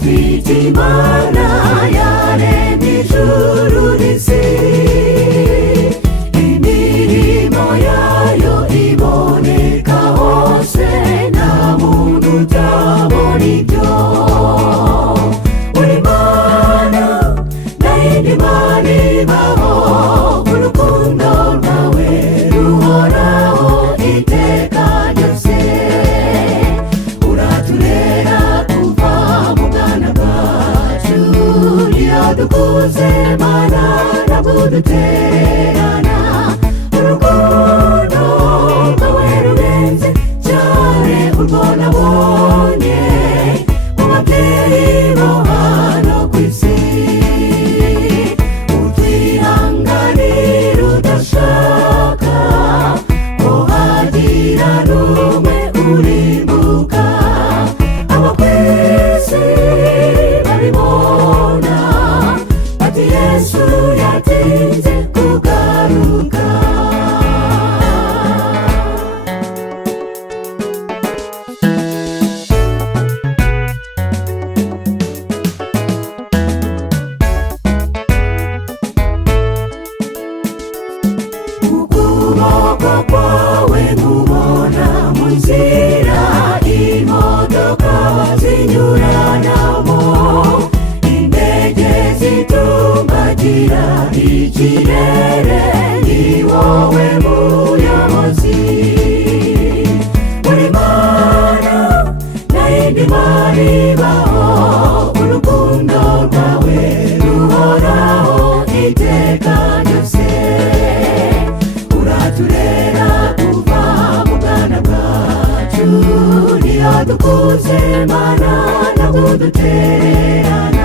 dufite Imana yaremye ijuru n'isi, imirimo yayo iboneka hose, nta muntu utabona ibyo. Uri Mana, nta yindi Mana ibaho, urukundo rwawe ruhoraho iteka ryose. Uraturera kuva mu bwana bwacu, iyo dukuze Mana ntabwo dutererana. Urukundo rwawe rurenze cyane urwo nabonye mu babyeyi bo hano ku isi. Utwihanganira udashaka ko hagira n'umwe urimbuka, abo ku isi babibona bati Yesu yatinze kugaruka. Ukuboko kwawe nkubona mu nzira imodoka zinyuranamo, indege zitumbagira ikirere, ni wowe muyobozi. Uri Mana, nta yindi Mana ibaho, urukundo rwawe ruhoraho iteka ryose. Uraturera kuva mu bwana bwacu, iyo dukuze Mana ntabwo dutererana.